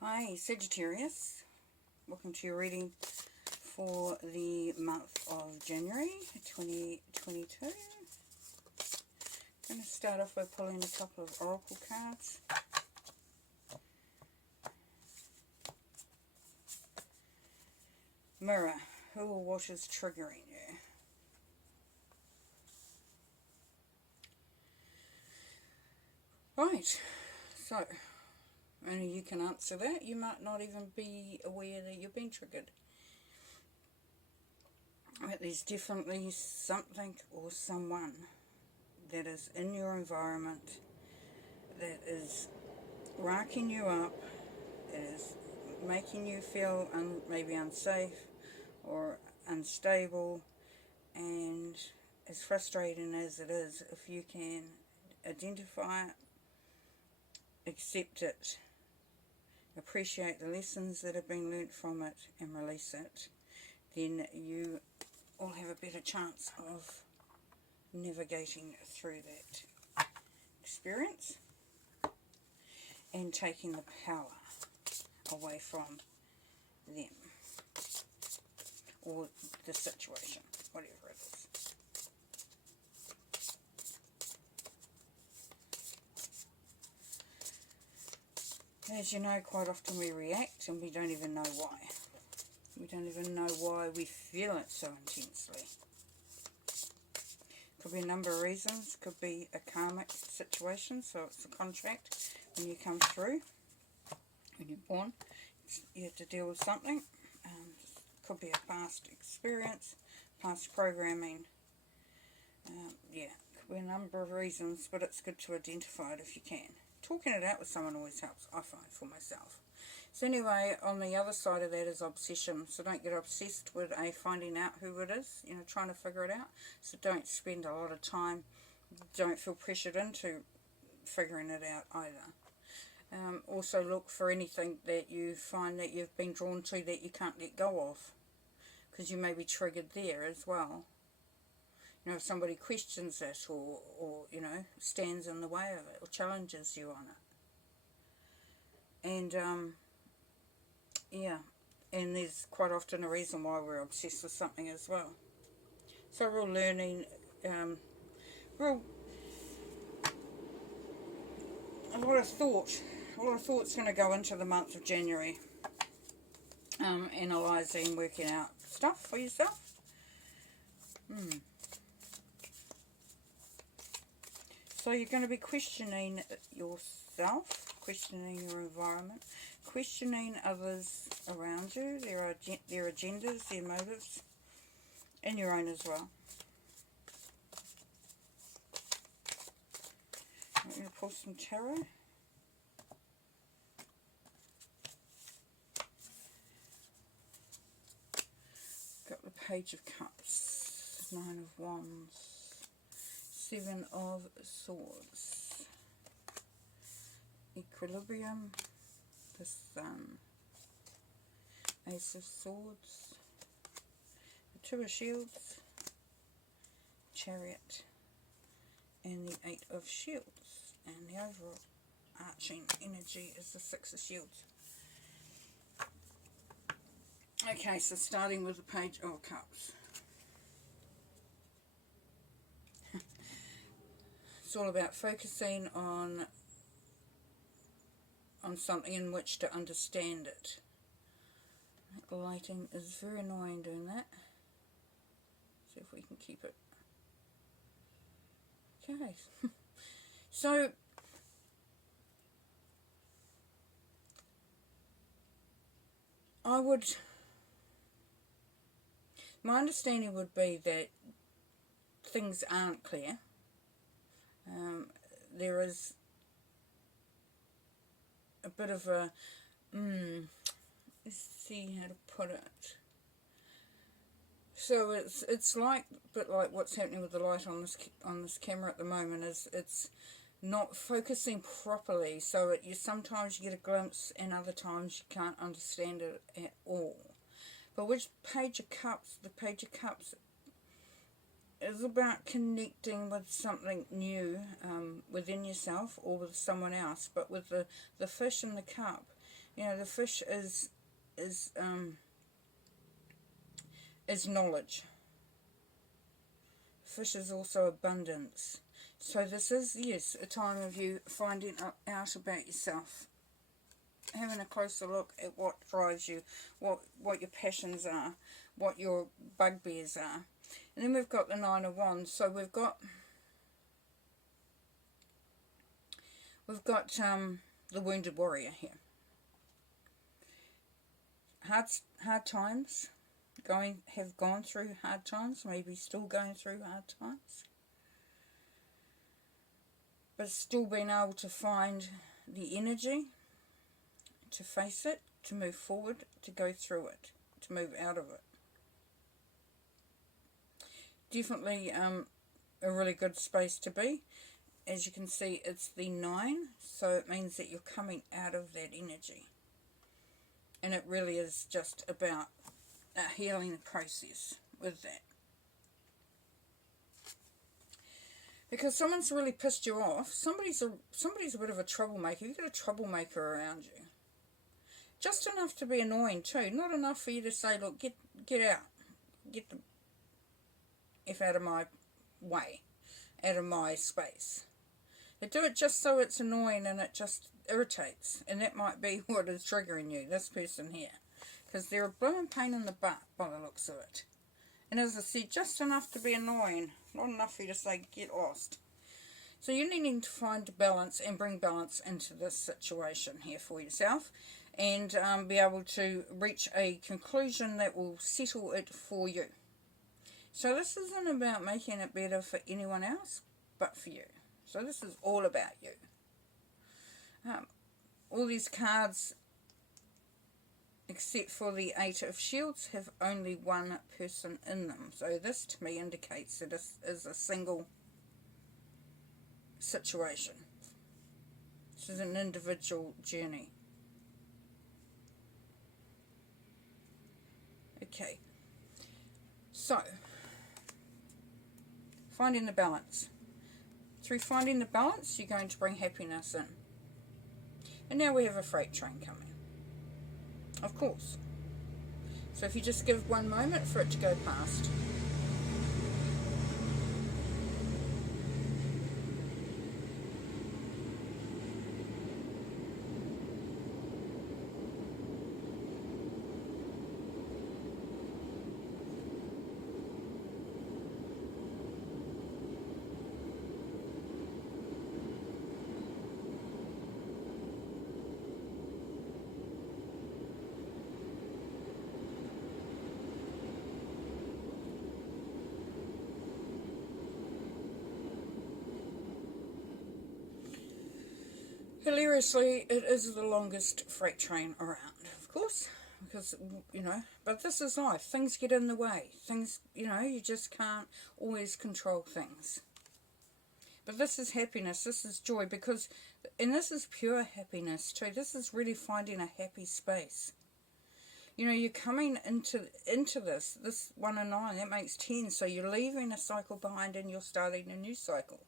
Hi Sagittarius, welcome to your reading for the month of January 2022. I'm going to start off by pulling a couple of oracle cards. Mirror, who or what is triggering you? Right, so only you can answer that. You might not even be aware that you've been triggered. But there's definitely something or someone that is in your environment that is racking you up, it is making you feel maybe unsafe or unstable, and as frustrating as it is, if you can identify it, accept it, appreciate the lessons that have been learnt from it and release it, then you will have a better chance of navigating through that experience and taking the power away from them or the situation, whatever it is. As you know, quite often we react and we don't even know why. We don't even know why we feel it so intensely. Could be a number of reasons. Could be a karmic situation, so it's a contract. When you come through, when you're born, you have to deal with something. Could be a past experience, past programming. Yeah, could be a number of reasons, but it's good to identify it if you can. Talking it out with someone always helps, I find, for myself. So anyway, on the other side of that is obsession. So don't get obsessed with finding out who it is, trying to figure it out. So don't spend a lot of time, don't feel pressured into figuring it out either. Also look for anything that you find that you've been drawn to that you can't let go of, because you may be triggered there as well. If somebody questions it or stands in the way of it or challenges you on it. And, yeah, and there's quite often a reason why we're obsessed with something as well. So real learning, a lot of thought's going to go into the month of January. Analysing, working out stuff for yourself. So you're going to be questioning yourself, questioning your environment, questioning others around you, their agendas, their motives, and your own as well. I'm going to pull some tarot. Got the Page of Cups, Nine of Wands, Seven of Swords, Equilibrium, the Sun, Ace of Swords, the Two of Shields, Chariot, and the Eight of Shields. And the overall arching energy is the Six of Shields. Okay, so starting with the Page of Cups. It's all about focusing on something in which to understand it. The lighting is very annoying doing that. See if we can keep it. Okay. So my understanding would be that things aren't clear. There is a bit of a, let's see how to put it. So it's like a bit like what's happening with the light on this camera at the moment, is it's not focusing properly. So sometimes you get a glimpse, and other times you can't understand it at all. But which Page of Cups? The Page of Cups is about connecting with something new within yourself or with someone else. But with the fish in the cup, You know, the fish is knowledge. Fish is also abundance. So this is, yes, a time of you finding out about yourself. Having a closer look at what drives you, what your passions are, what your bugbears are. And then we've got the Nine of Wands. So we've got the wounded warrior here. Hard times. Have gone through hard times, maybe still going through hard times, but still being able to find the energy to face it, to move forward, to go through it, to move out of it. Definitely a really good space to be. As you can see, it's the 9, so it means that you're coming out of that energy, and it really is just about a healing process with that. Because someone's really pissed you off. Somebody's a bit of a troublemaker. You've got a troublemaker around you. Just enough to be annoying too. Not enough for you to say, look, get out. Get the F out of my way. Out of my space. They do it just so it's annoying and it just irritates. And that might be what is triggering you, this person here. Because they're a blooming pain in the butt by the looks of it. And as I said, just enough to be annoying. Not enough for you to say, get lost. So you're needing to find balance and bring balance into this situation here for yourself. And be able to reach a conclusion that will settle it for you. So this isn't about making it better for anyone else, but for you. So this is all about you. All these cards, except for the 8 of Shields, have only one person in them. So this to me indicates that this is a single situation. This is an individual journey. Okay. So, finding the balance. Through finding the balance, you're going to bring happiness in. And now we have a freight train coming. Of course. So if you just give one moment for it to go past. Hilariously, it is the longest freight train around, of course, because, you know, but this is life. Things get in the way. Things, you know, you just can't always control things. But this is happiness, this is joy, because, and this is pure happiness too. This is really finding a happy space. You know, you're coming into this 1 and 9, that makes 10, so you're leaving a cycle behind and you're starting a new cycle.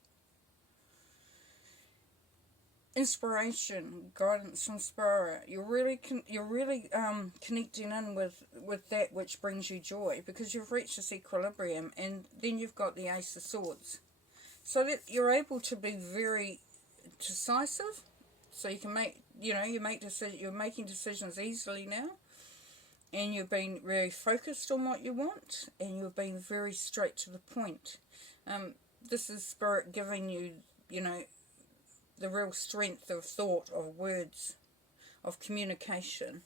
Inspiration, guidance from Spirit. You're really connecting in with that which brings you joy, because you've reached this equilibrium, and then you've got the Ace of Swords, so that you're able to be very decisive. So you can make, you know, you're making decisions easily now, and you're being very focused on what you want, and you're being very straight to the point. This is Spirit giving you, you know, the real strength of thought, of words, of communication.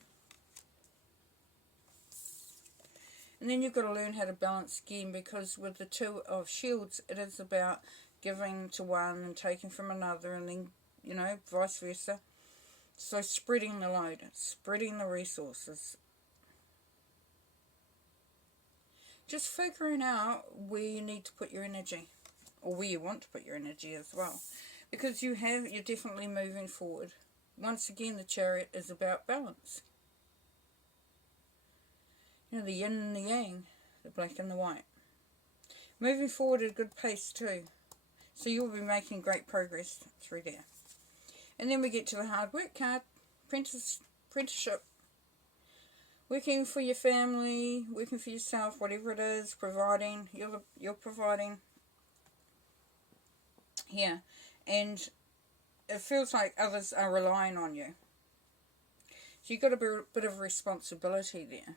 And then you've got to learn how to balance again, because with the 2 of Shields, it is about giving to one and taking from another, and then, you know, vice versa. So spreading the load, spreading the resources. Just figuring out where you need to put your energy, or where you want to put your energy as well. Because you're definitely moving forward. Once again, the Chariot is about balance. You know, the yin and the yang, the black and the white. Moving forward at a good pace too. So you'll be making great progress through there. And then we get to the hard work card. apprenticeship. Working for your family, working for yourself, whatever it is, providing, you're providing here. And it feels like others are relying on you. So you've got a bit of responsibility there.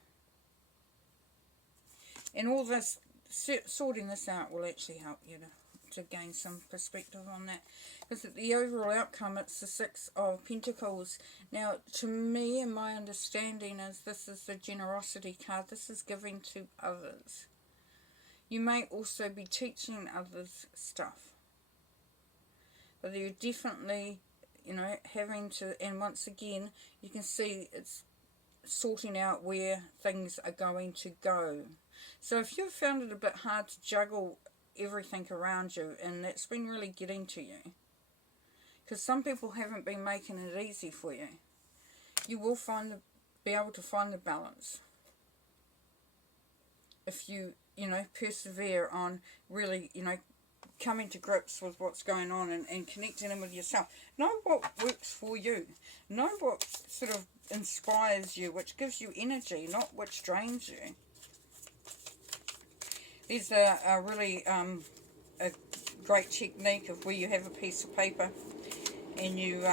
And all this, sorting this out will actually help you to gain some perspective on that. Because the overall outcome, it's the Six of Pentacles. Now, to me, and my understanding is this is the generosity card. This is giving to others. You may also be teaching others stuff. But you're definitely, having to, and once again, you can see it's sorting out where things are going to go. So if you've found it a bit hard to juggle everything around you, and that's been really getting to you, because some people haven't been making it easy for you, you will be able to find the balance if you persevere on really coming to grips with what's going on and connecting in with yourself. Know what works for you. Know what sort of inspires you, which gives you energy, not which drains you. These are really a great technique of where you have a piece of paper and you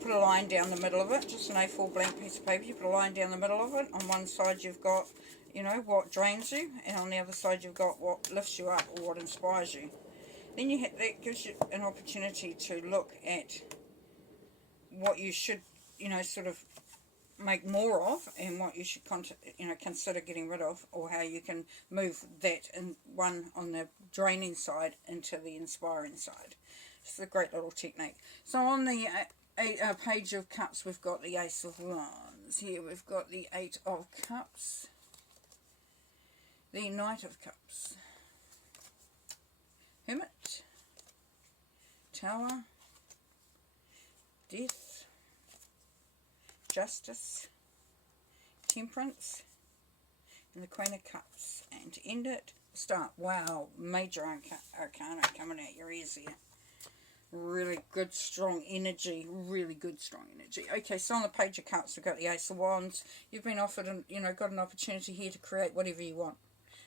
put a line down the middle of it, just an A4 blank piece of paper. You put a line down the middle of it. On one side you've got, what drains you, and on the other side you've got what lifts you up or what inspires you. Then that gives you an opportunity to look at what you should, sort of make more of, and what you should consider getting rid of, or how you can move that in one on the draining side into the inspiring side. It's a great little technique. So on the Page of Cups, we've got the Ace of Wands. Here we've got the Eight of Cups, the Knight of Cups, Hermit, Tower, Death, Justice, Temperance, and the Queen of Cups. And to end it, Star. Wow, major arcana coming out your ears here. Really good, strong energy. Really good, strong energy. Okay, so on the Page of Cups, we've got the Ace of Wands. You've been offered, got an opportunity here to create whatever you want.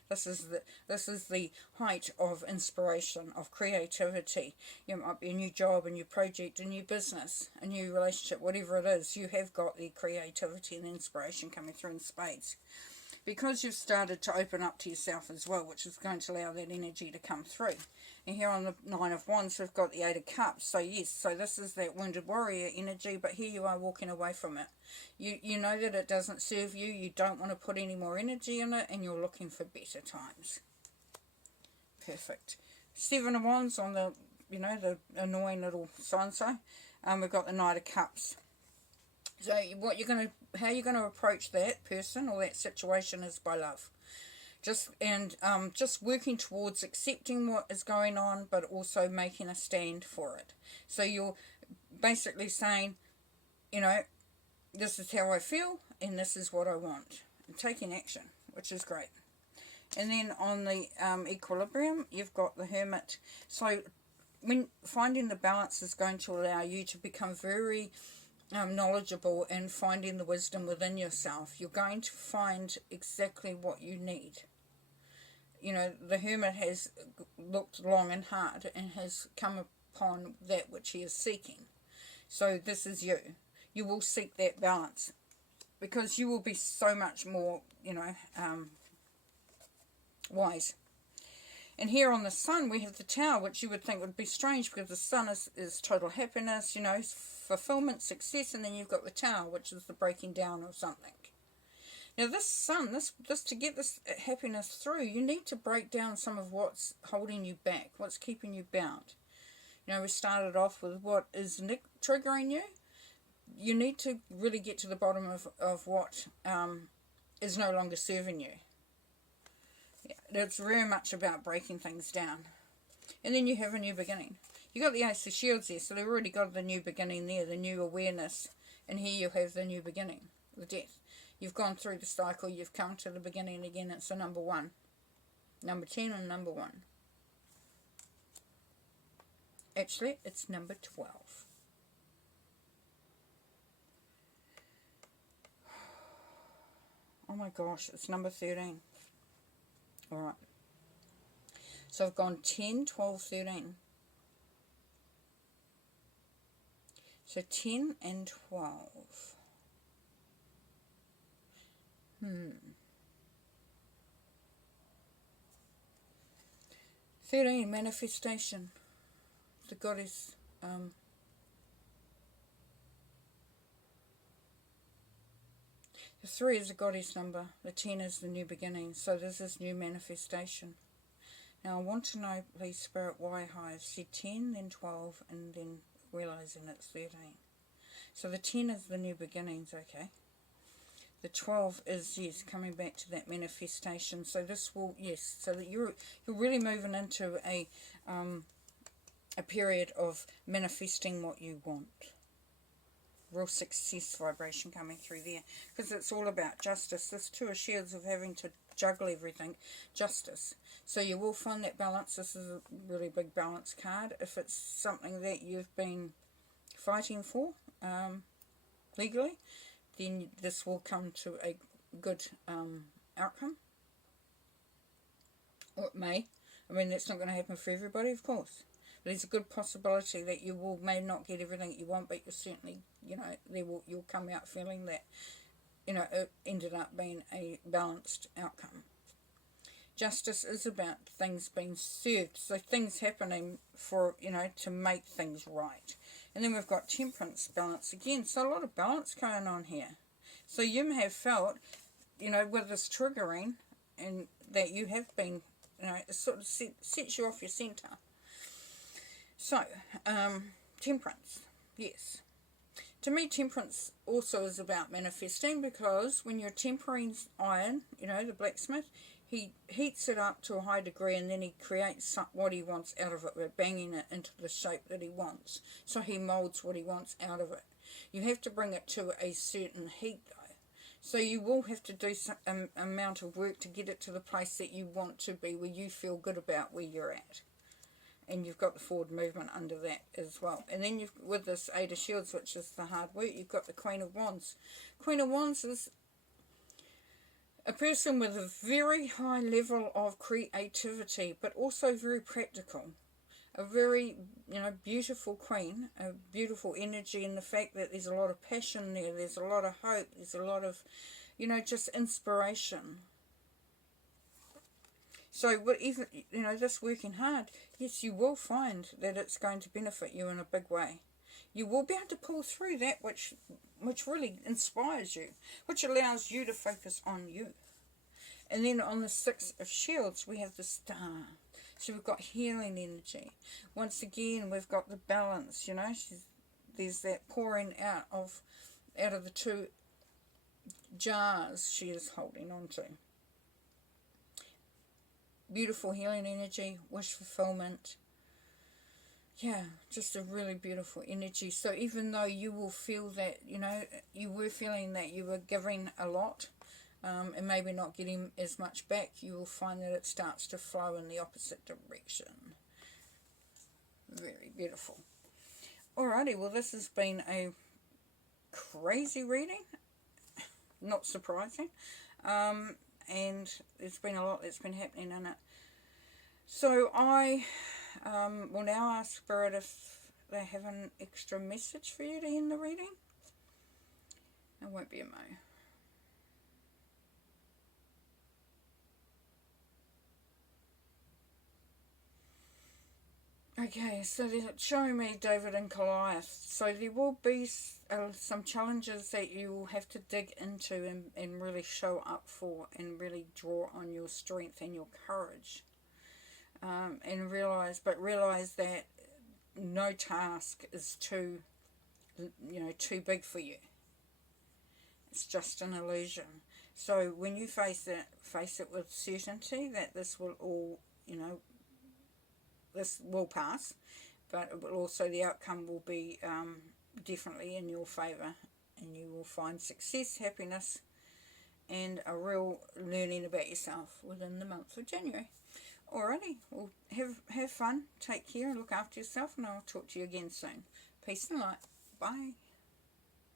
This is the height of inspiration, of creativity. You might be a new job, a new project, a new business, a new relationship, whatever it is. You have got the creativity and inspiration coming through in spades. Because you've started to open up to yourself as well, which is going to allow that energy to come through. And here on the Nine of Wands, we've got the Eight of Cups. So yes, so this is that wounded warrior energy, but here you are walking away from it. You know that it doesn't serve you, you don't want to put any more energy in it, and you're looking for better times. Perfect. Seven of Wands on the, the annoying little so-and-so. We've got the Knight of Cups. So how you're going to approach that person or that situation is by love. Just working towards accepting what is going on, but also making a stand for it. So you're basically saying, this is how I feel, and this is what I want. And taking action, which is great. And then on the equilibrium, you've got the Hermit. So when finding the balance is going to allow you to become very knowledgeable and finding the wisdom within yourself. You're going to find exactly what you need. The Hermit has looked long and hard and has come upon that which he is seeking. So this is you. You will seek that balance because you will be so much more, wise. And here on the Sun, we have the Tower, which you would think would be strange because the Sun is total happiness, fulfillment, success, and then you've got the Tower, which is the breaking down of something. Now this Sun, this to get this happiness through, you need to break down some of what's holding you back, what's keeping you bound. We started off with what is triggering you. You need to really get to the bottom of what is no longer serving you. It's very much about breaking things down. And then you have a new beginning. You got the Ace of Shields there, so they've already got the new beginning there, the new awareness. And here you have the new beginning, the Death. You've gone through the cycle, you've come to the beginning again. It's the number 1. Number 10 and number 1. Actually, it's number 12. Oh my gosh, it's number 13. Alright. So I've gone 10, 12, 13. So 10 and 12. 13, manifestation. The goddess, the 3 is the goddess number, the 10 is the new beginning, so this is new manifestation. Now I want to know, please Spirit, why I've said 10, then 12, and then realising it's 13. So the 10 is the new beginnings, okay. The 12 is, yes, coming back to that manifestation. So this will, yes, so that you're really moving into a period of manifesting what you want. Real success vibration coming through there, because it's all about justice. This 2 of Shields of having to juggle everything, justice. So you will find that balance. This is a really big balance card. If it's something that you've been fighting for legally, then this will come to a good outcome. Or it may. I mean, that's not going to happen for everybody, of course. But there's a good possibility that you may not get everything you want, but you'll certainly, you know, you'll come out feeling that, you know, it ended up being a balanced outcome. Justice is about things being served, so things happening for, you know, to make things right. And then we've got temperance, balance again. So a lot of balance going on here. So you may have felt, you know, with this triggering, and that you have been, you know, it sort of sets you off your centre. So, temperance, yes. To me, temperance also is about manifesting, because when you're tempering iron, you know, the blacksmith, he heats it up to a high degree and then he creates what he wants out of it, by banging it into the shape that he wants. So he molds what he wants out of it. You have to bring it to a certain heat though. So you will have to do some amount of work to get it to the place that you want to be, where you feel good about where you're at. And you've got the forward movement under that as well. And then you've, with this 8 of Shields, which is the hard work, you've got the Queen of Wands. Queen of Wands is a person with a very high level of creativity, but also very practical. A very, you know, beautiful queen, a beautiful energy in the fact that there's a lot of passion there, there's a lot of hope, there's a lot of, you know, just inspiration. So, even, you know, this working hard, yes, you will find that it's going to benefit you in a big way. You will be able to pull through that which really inspires you, which allows you to focus on you. And then on the 6 of Shields, we have the Star. So we've got healing energy. Once again, we've got the balance, you know. There's that pouring out of the 2 jars she is holding on to. Beautiful healing energy, wish fulfillment. Yeah, just a really beautiful energy. So even though you will feel that, you know, you were feeling that you were giving a lot, and maybe not getting as much back, you will find that it starts to flow in the opposite direction. Very beautiful. Alrighty, well, this has been a crazy reading. Not surprising. And there's been a lot that's been happening in it. So I will now ask Spirit if they have an extra message for you to end the reading. It won't be a mo. Okay, so they're showing me David and Goliath. So there will be some challenges that you will have to dig into and really show up for, and really draw on your strength and your courage. And realize that no task is too big for you. It's just an illusion. So when you face it with certainty that this will all, you know, this will pass, but it will also, the outcome will be definitely in your favour, and you will find success, happiness, and a real learning about yourself within the month of January. Alrighty, well, have fun, take care, and look after yourself, and I'll talk to you again soon. Peace and light. Bye.